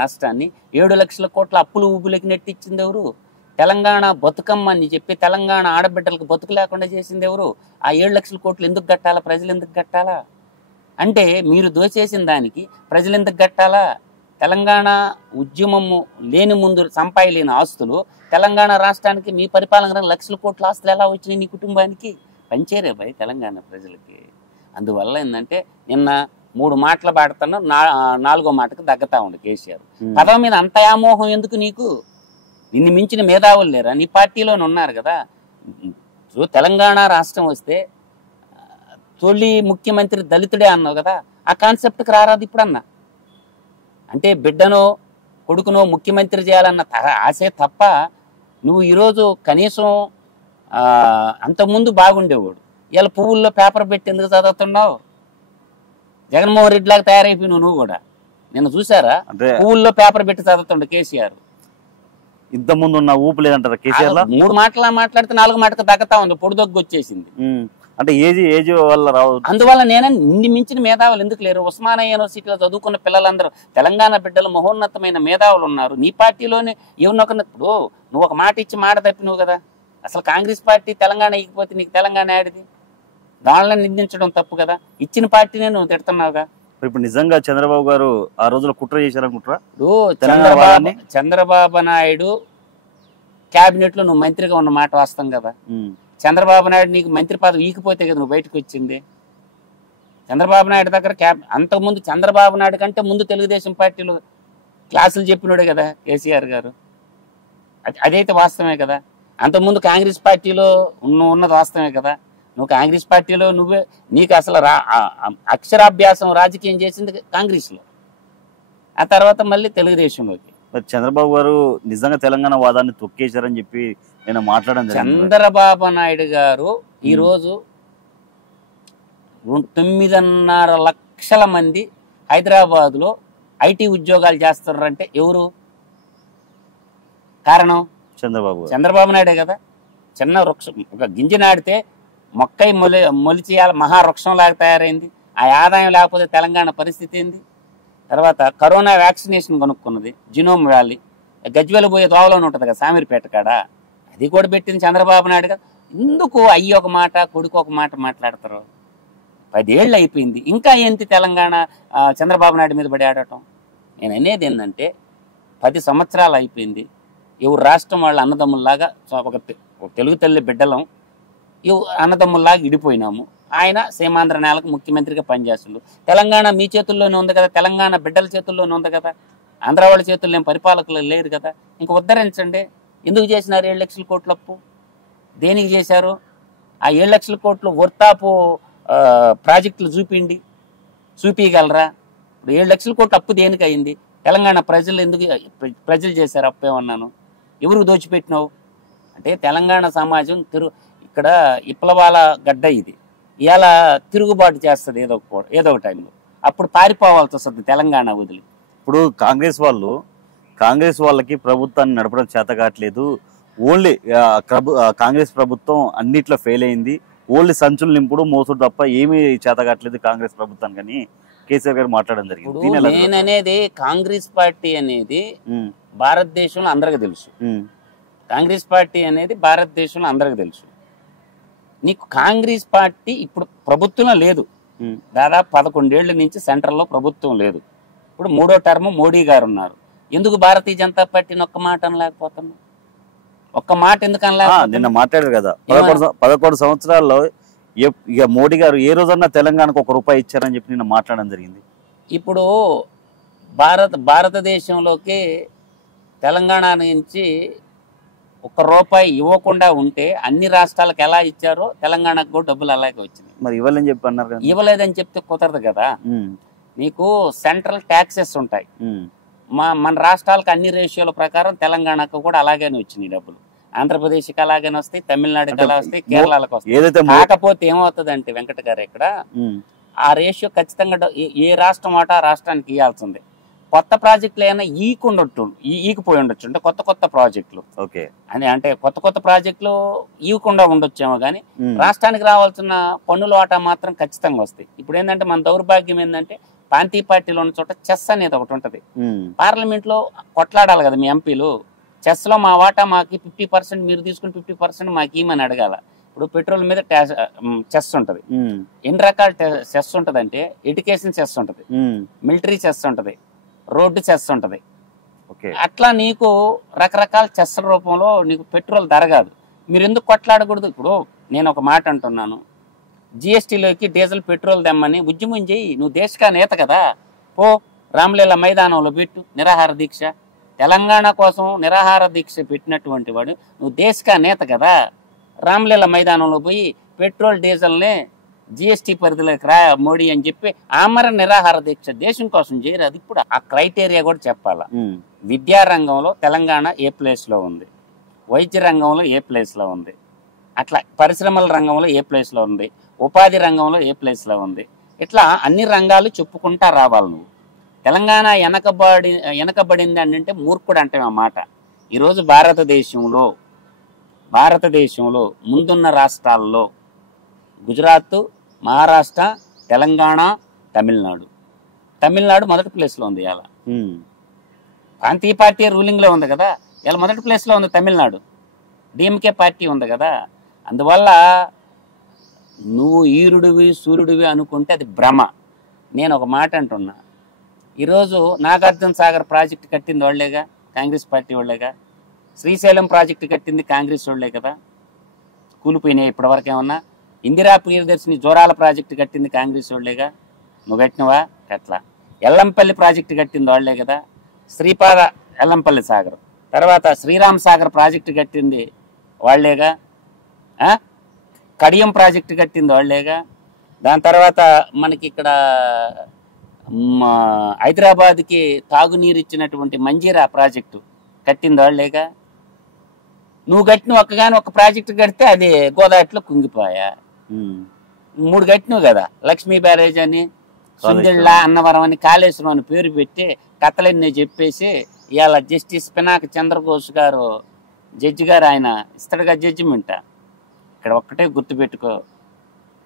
రాష్ట్రాన్ని 7 లక్షల కోట్ల అప్పులు ఊబులకి నెట్టించింది ఎవరు? తెలంగాణ బతుకమ్మ అని చెప్పి తెలంగాణ ఆడబిడ్డలకు బతుకు లేకుండా చేసింది ఎవరు? ఆ 7 లక్షల కోట్లు ఎందుకు కట్టాలా? ప్రజలు ఎందుకు కట్టాలా? అంటే మీరు దోచేసిన దానికి ప్రజలు ఎందుకు కట్టాలా? తెలంగాణ ఉద్యమము లేని ముందు సంపాయలేని ఆస్తులు తెలంగాణ రాష్ట్రానికి మీ పరిపాలన లక్షల కోట్ల ఆస్తులు ఎలా వచ్చినాయి నీ కుటుంబానికి? పంచేరే భయ్ తెలంగాణ ప్రజలకి. అందువల్ల ఏంటంటే నిన్న 3 మాటలు పాడుతున్నా, 4వ మాటకు దగ్గతా ఉండు కేసీఆర్. పదవి మీద అంత వ్యామోహం ఎందుకు నీకు? నిన్ను మించిన మేధావులు లేరా? నీ పార్టీలోనే ఉన్నారు కదా. సో తెలంగాణ రాష్ట్రం వస్తే తొలి ముఖ్యమంత్రి దళితుడే అన్నావు కదా, ఆ కాన్సెప్ట్కి రారాదు ఇప్పుడన్నా. అంటే బిడ్డనో కొడుకునో ముఖ్యమంత్రి చేయాలన్న ఆశే తప్ప నువ్వు ఈరోజు కనీసం అంతకుముందు బాగుండేవాడు, ఇలా పువ్వుల్లో పేపర్ పెట్టి ఎందుకు చదువుతున్నావు? జగన్మోహన్ రెడ్డి లాగా తయారైపోయినావు నువ్వు కూడా. నిన్న చూసారా పువ్వుల్లో పేపర్ పెట్టి చదువుతుండ కేసీఆర్. ఇంత ముందు ఉన్న ఊపు లేదంటారా కేసీఆర్? 3 మాటలు మాట్లాడితే 4వ మాటకు దగ్గతా ఉంది, పొడిదొగ్గు వచ్చేసింది. అంటే ఏజ్ వల్ల రావు. అందువల్ల నేనే నిన్ను మించిన మేధావులు ఎందుకు లేరు? ఉస్మానియా యూనివర్సిటీలో చదువుకున్న పిల్లలందరూ తెలంగాణ బిడ్డలు మహోన్నతమైన మేధావులు ఉన్నారు. నీ పార్టీలోనే ఏమన్నొకరు. ఇప్పుడు నువ్వు ఒక మాట ఇచ్చి మాట తప్పినవు కదా. అసలు కాంగ్రెస్ పార్టీ తెలంగాణ ఇకపోతే నీకు తెలంగాణ ఆడిది? దానిలో నిందించడం తప్పు కదా. ఇచ్చిన పార్టీనే నువ్వు తిడుతున్నావుగా. ఇప్పుడు నిజంగా చంద్రబాబు గారు ఆ రోజులో కుట్ర చేశారనుకుంటారా? చంద్రబాబు నాయుడు క్యాబినెట్ లో నువ్వు మంత్రిగా ఉన్న మాట వాస్తవం కదా. చంద్రబాబు నాయుడు నీకు మంత్రి పదవి ఈకపోతే కదా నువ్వు బయటకు వచ్చింది. చంద్రబాబు నాయుడు దగ్గర అంతకుముందు చంద్రబాబు నాయుడు కంటే ముందు తెలుగుదేశం పార్టీలో క్లాసులు చెప్పినోడే కదా కేసీఆర్ గారు. అదైతే వాస్తవమే కదా. అంతకుముందు కాంగ్రెస్ పార్టీలో ఉన్నది వాస్తవమే కదా. నువ్వు కాంగ్రెస్ పార్టీలో నీకు అసలు అక్షరాభ్యాసం రాజకీయం చేసింది కాంగ్రెస్లో, ఆ తర్వాత మళ్ళీ తెలుగుదేశంలోకి. చంద్రబాబు గారు నిజంగా తెలంగాణ వాదాన్ని తొక్కేశారని చెప్పి నేను మాట్లాడడం. చంద్రబాబు నాయుడు గారు ఈరోజు 9.5 లక్షల మంది హైదరాబాద్లో ఐటీ ఉద్యోగాలు చేస్తున్నారంటే ఎవరు కారణం? చంద్రబాబు నాయుడే కదా. చిన్న వృక్షం, ఒక గింజ నాడితే మొక్కై మొలిచేయాలి, మహావృక్షం లాగా తయారైంది. ఆ ఆదాయం లేకపోతే తెలంగాణ పరిస్థితి ఏంది? తర్వాత కరోనా వ్యాక్సినేషన్ కొనుక్కున్నది జినోమ్ వ్యాలీ, గజ్వేల్ పోయే దోవలోనే ఉంటుంది కదా సామీర్పేట కాడ, అది కూడా పెట్టింది చంద్రబాబు నాయుడు కదా. ఎందుకు అయ్యి ఒక మాట కొడుకు ఒక మాట మాట్లాడతారు? 10 ఏళ్ళు అయిపోయింది, ఇంకా ఏంటి తెలంగాణ చంద్రబాబు నాయుడు మీద పడి ఆడటం? నేను అనేది ఏంటంటే 10 సంవత్సరాలు అయిపోయింది. ఎవరు రాష్ట్రం వాళ్ళ అన్నదమ్ముల్లాగా ఒక తెలుగు తల్లి బిడ్డలం అన్నదమ్ముల్లాగా ఇడిపోయినాము. ఆయన సీమాంధ్ర నేలకు ముఖ్యమంత్రిగా పనిచేస్తుండు. తెలంగాణ మీ చేతుల్లోనే ఉంది కదా, తెలంగాణ బిడ్డల చేతుల్లోనే ఉంది కదా. ఆంధ్ర వాళ్ళ చేతుల్లో ఏం పరిపాలకులు లేరు కదా. ఇంక ఉద్ధరించండి. ఎందుకు చేసినారు 7 లక్షల కోట్ల అప్పు? దేనికి చేశారు? ఆ 7 లక్షల కోట్లు వర్తాపు ప్రాజెక్టులు చూపించగలరా? ఇప్పుడు 7 లక్షల కోట్ల అప్పు దేనికి అయింది? తెలంగాణ ప్రజలు చేశారు అప్పు ఏమన్నాను? ఎవరికి దోచిపెట్టినావు? అంటే తెలంగాణ సమాజం ఇక్కడ విప్లవాల గడ్డ ఇది. ఇలా తిరుగుబాటు చేస్తుంది ఏదో ఒక టైంలో. అప్పుడు పారిపోవాల్సి వస్తుంది తెలంగాణ వదిలి. ఇప్పుడు కాంగ్రెస్ వాళ్ళకి ప్రభుత్వాన్ని నడపడం చేత కావట్లేదు. ఓన్లీ కాంగ్రెస్ ప్రభుత్వం అన్నిట్లో ఫెయిల్ అయింది. ఓన్లీ సంచులు నింపుడు మోసుడు తప్ప ఏమీ చేత కావట్లేదు కాంగ్రెస్ ప్రభుత్వానికి అని కేసీఆర్ గారు మాట్లాడడం జరిగింది. నేననేది కాంగ్రెస్ పార్టీ అనేది భారతదేశంలో అందరికీ తెలుసు. కాంగ్రెస్ పార్టీ అనేది భారతదేశంలో అందరికీ తెలుసు. నీకు కాంగ్రెస్ పార్టీ ఇప్పుడు ప్రభుత్వంలో లేదు. దాదాపు 11 ఏళ్ల నుంచి సెంట్రల్లో ప్రభుత్వం లేదు. ఇప్పుడు 3వ టర్మ్ మోడీ గారు ఉన్నారు. ఎందుకు భారతీయ జనతా పార్టీని ఒక్క మాట అనలేకపోతున్నాం? ఒక్క మాట ఎందుకు అనలేకపోతున్నాం? నిన్న మాట్లాడారు కదా, 11 సంవత్సరాల్లో ఇక మోడీ గారు ఏ రోజన్నా తెలంగాణకు ₹1 ఇచ్చారని చెప్పి నిన్న మాట్లాడడం జరిగింది. ఇప్పుడు భారతదేశంలోకి తెలంగాణ నుంచి ₹1 ఇవ్వకుండా ఉంటే అన్ని రాష్ట్రాలకు ఎలా ఇచ్చారో తెలంగాణకు కూడా డబ్బులు అలాగే వచ్చినాయి. మరి ఇవ్వలేని చెప్పి అన్నారు. ఇవ్వలేదని చెప్తే కుదరదు కదా. నీకు సెంట్రల్ ట్యాక్సెస్ ఉంటాయి. మన రాష్ట్రాలకు అన్ని రేషియోల ప్రకారం తెలంగాణకు కూడా అలాగనే వచ్చినాయి డబ్బులు. ఆంధ్రప్రదేశ్కి అలాగనే వస్తాయి, తమిళనాడుకి అలా వస్తాయి, కేరళకు వస్తాయి. కాకపోతే ఏమవుతుందంటే వెంకట గారు ఇక్కడ ఆ రేషియో ఖచ్చితంగా ఏ రాష్ట్రం వాటా రాష్ట్రానికి ఇవ్వాల్సిందే. కొత్త ప్రాజెక్టులు ఏమైనా ఈకిపోయి ఉండొచ్చు, అంటే కొత్త ప్రాజెక్టులు అంటే కొత్త ప్రాజెక్టులు ఈవకుండా ఉండొచ్చేమో కానీ రాష్ట్రానికి రావాల్సిన పన్నుల వాటా మాత్రం ఖచ్చితంగా వస్తాయి. ఇప్పుడు ఏంటంటే మన దౌర్భాగ్యం ఏంటంటే ప్రాంతీయ పార్టీలో ఉన్న చోట చెస్ అనేది ఒకటి ఉంటుంది. పార్లమెంట్లో కొట్లాడాలి కదా మీ ఎంపీలు. చెస్లో మా వాటా మాకు 50% మీరు తీసుకుని 50% మాకు ఇవ్వమని అడగాల. ఇప్పుడు పెట్రోల్ మీద చెస్ ఉంటుంది. ఎన్ని రకాల చెస్ ఉంటుంది అంటే ఎడ్యుకేషన్ చెస్ ఉంటుంది, మిలిటరీ చెస్ ఉంటుంది, రోడ్డు చెస్ ఉంటుంది. అట్లా నీకు రకరకాల చెస్ రూపంలో నీకు పెట్రోల్ ధర కాదు. మీరు ఎందుకు కొట్లాడకూడదు? ఇప్పుడు నేను ఒక మాట అంటున్నాను, జిఎస్టీలోకి డీజిల్ పెట్రోల్ తెమ్మని ఉద్యమం చేయి. నువ్వు దేశకా నేత కదా, పో రామలీల మైదానంలో పెట్టు నిరాహార దీక్ష. తెలంగాణ కోసం నిరాహార దీక్ష పెట్టినటువంటి వాడు నువ్వు దేశకా నేత కదా, రామలీల మైదానంలో పోయి పెట్రోల్ డీజిల్ని జిఎస్టీ పరిధిలోకి రా మోడీ అని చెప్పి ఆమర నిరాహార దీక్ష దేశం కోసం చేయరు. అది ఇప్పుడు ఆ క్రైటీరియా కూడా చెప్పాలా. విద్యారంగంలో తెలంగాణ ఏ ప్లేస్లో ఉంది, వైద్య రంగంలో ఏ ప్లేస్లో ఉంది, అట్లా పరిశ్రమల రంగంలో ఏ ప్లేస్లో ఉంది, ఉపాధి రంగంలో ఏ ప్లేస్లో ఉంది, ఇట్లా అన్ని రంగాలు చెప్పుకుంటా రావాలి. నువ్వు తెలంగాణ వెనకబడింది అంటే మూర్ఖుడు అంటే ఆ మాట. ఈరోజు భారతదేశంలో ముందున్న రాష్ట్రాల్లో గుజరాత్, మహారాష్ట్ర, తెలంగాణ, తమిళనాడు మొదటి ప్లేస్లో ఉంది. ఇలా ప్రాంతీయ పార్టీ రూలింగ్లో ఉంది కదా, ఇలా మొదటి ప్లేస్లో ఉంది తమిళనాడు. డిఎంకే పార్టీ ఉంది కదా. అందువల్ల నువ్వు ఈరుడివి సూర్యుడివి అనుకుంటే అది భ్రమ. నేను ఒక మాట అంటున్నా, ఈరోజు నాగార్జున సాగర్ ప్రాజెక్టు కట్టింది వాళ్లేగా, కాంగ్రెస్ పార్టీ వాళ్ళేగా. శ్రీశైలం ప్రాజెక్టు కట్టింది కాంగ్రెస్ వాళ్ళే కదా. కూలిపోయినాయి ఇప్పటివరకు ఏమన్నా? ఇందిరా ప్రియదర్శిని జోరాల ప్రాజెక్టు కట్టింది కాంగ్రెస్ వాళ్ళేగా. నువ్వు కట్టినవా? కట్లా. ఎల్లంపల్లి ప్రాజెక్టు కట్టింది వాళ్లే కదా. శ్రీపాద ఎల్లంపల్లి సాగర్, తర్వాత శ్రీరామ్ సాగర్ ప్రాజెక్టు కట్టింది వాళ్లేగా. కడియం ప్రాజెక్టు కట్టింది వాళ్లేగా. దాని తర్వాత మనకి ఇక్కడ హైదరాబాద్కి తాగునీరు ఇచ్చినటువంటి మంజీరా ప్రాజెక్టు కట్టింది వాళ్లేగా. నువ్వు కట్టిన ఒక ప్రాజెక్టు కడితే అది గోదావరిలో కుంగిపోయా. 3 కట్టినవు కదా, లక్ష్మీ బ్యారేజ్ అని, సుందిళ్ళ, అన్నవరం అని, కాళేశ్వరం అని పేరు పెట్టి కథలన్నీ చెప్పేసి ఇవాళ జస్టిస్ పినాక చంద్రఘోష్ గారు జడ్జి గారు ఆయన ఇస్తాడుగా జడ్జిమెంట్. ఇక్కడ ఒక్కటే గుర్తుపెట్టుకో,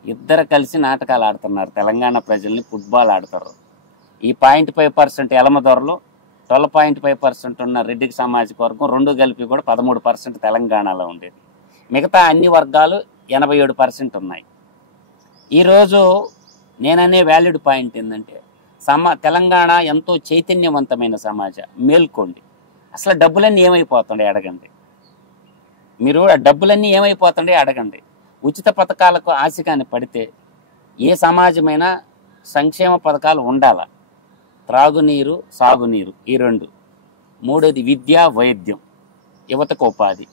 ఇద్దరు కలిసి నాటకాలు ఆడుతున్నారు. తెలంగాణ ప్రజల్ని ఫుట్బాల్ ఆడతారు. ఈ 0.5% ఎలమదొరలు, 12.5% ఉన్న రెడ్డికి సామాజిక వర్గం, 2 కలిపి కూడా 13% తెలంగాణలో ఉండేది. మిగతా అన్ని వర్గాలు 87% ఉన్నాయి. ఈరోజు నేననే వ్యాలిడ్ పాయింట్ ఏంటంటే, తెలంగాణ ఎంతో చైతన్యవంతమైన సమాజం. మేల్కోండి. అసలు డబ్బులన్నీ ఏమైపోతుండే అడగండి. మీరు ఆ డబ్బులన్నీ ఏమైపోతుండే అడగండి. ఉచిత పథకాలకు ఆశగాని పడితే ఏ సమాజమైనా సంక్షేమ పథకాలు ఉండాల. త్రాగునీరు, సాగునీరు, ఈ 2. 3వది విద్య, వైద్యం, యువతకు ఉపాధి.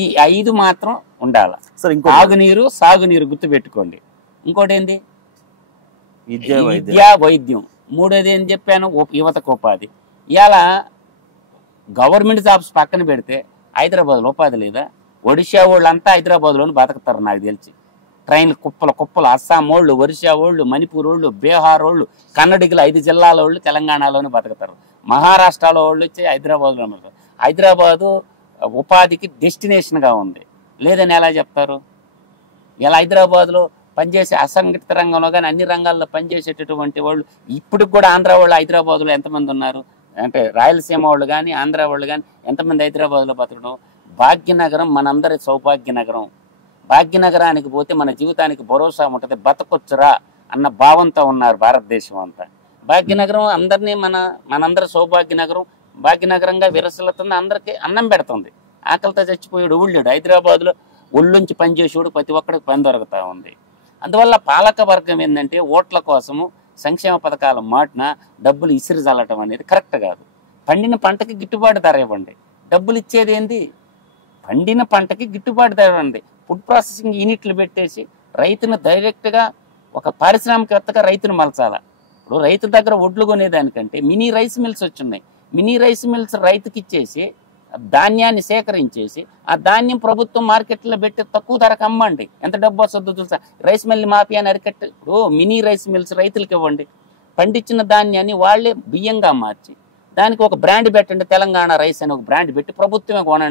ఈ 5 మాత్రం ఉండాల. తాగునీరు, సాగునీరు గుర్తుపెట్టుకోండి. ఇంకోటి ఏంది? విద్య, వైద్యం. 3వది ఏం చెప్పాను? యువతకు ఉపాధి. ఇవాళ గవర్నమెంట్ జాబ్స్ పక్కన పెడితే హైదరాబాద్లో ఉపాధి లేదా? ఒడిశా వాళ్ళంతా హైదరాబాద్లోనే బతుకుతారు నాకు తెలిసి. ట్రైన్లు కుప్పలు అస్సాం వాళ్ళు, ఒరిస్సా వాళ్ళు, మణిపూర్ వాళ్ళు, బీహార్ వాళ్ళు, కన్నడిగులు 5 జిల్లాల వాళ్ళు తెలంగాణలోనే బతుకుతారు. మహారాష్ట్రలో వాళ్ళు వచ్చి హైదరాబాద్లో బతుకుతారు. హైదరాబాదు ఉపాధికి డెస్టినేషన్గా ఉంది లేదని ఎలా చెప్తారు? ఇలా హైదరాబాద్లో పనిచేసే అసంఘటిత రంగంలో కానీ అన్ని రంగాల్లో పనిచేసేటటువంటి వాళ్ళు ఇప్పటికి కూడా ఆంధ్ర వాళ్ళు హైదరాబాద్లో ఎంతమంది ఉన్నారు అంటే, రాయలసీమ వాళ్ళు కానీ ఆంధ్ర వాళ్ళు కానీ ఎంతమంది హైదరాబాద్లో బతకడం? భాగ్యనగరం మనందరి సౌభాగ్య నగరం. భాగ్యనగరానికి పోతే మన జీవితానికి భరోసా ఉంటుంది, బతకొచ్చురా అన్న భావంతో ఉన్నారు భారతదేశం అంతా. భాగ్యనగరం అందరినీ మనందరి సౌభాగ్య నగరం భాగ్యనగరంగా విరసిల్లుతుంది. అందరికీ అన్నం పెడుతుంది. ఆకలితో చచ్చిపోయాడు ఊళ్ళాడు. హైదరాబాద్లో ఒళ్ళుంచి పనిచేసేవాడు ప్రతి ఒక్కడికి పని దొరుకుతూ ఉంది. అందువల్ల పాలక వర్గం ఏంటంటే ఓట్ల కోసము సంక్షేమ పథకాల మాటిన డబ్బులు ఇసిరి చల్లటం అనేది కరెక్ట్ కాదు. పండిన పంటకి గిట్టుబాటు ధర ఇవ్వండి. డబ్బులు ఇచ్చేది ఏంది? పండిన పంటకి గిట్టుబాటు ధర ఇవ్వండి. ఫుడ్ ప్రాసెసింగ్ యూనిట్లు పెట్టేసి రైతును డైరెక్ట్గా ఒక పారిశ్రామికవేత్తగా రైతును మలచాల. ఇప్పుడు రైతు దగ్గర ఒడ్లు కొనేదానికంటే మినీ రైస్ మిల్స్ వచ్చున్నాయి. మినీ రైస్ మిల్స్ రైతుకి ఇచ్చేసి ధాన్యాన్ని సేకరించేసి ఆ ధాన్యం ప్రభుత్వం మార్కెట్లో పెట్టి తక్కువ ధరకు అమ్మండి. ఎంత డబ్బు వస్తుందో చూసా. రైస్ మిల్ మాఫియాని అరికట్టి ఇప్పుడు మినీ రైస్ మిల్స్ రైతులకు ఇవ్వండి. పండించిన ధాన్యాన్ని వాళ్లే బియ్యంగా మార్చి దానికి ఒక బ్రాండ్ పెట్టండి. తెలంగాణ రైస్ అని ఒక బ్రాండ్ పెట్టి ప్రభుత్వమే కొనండి.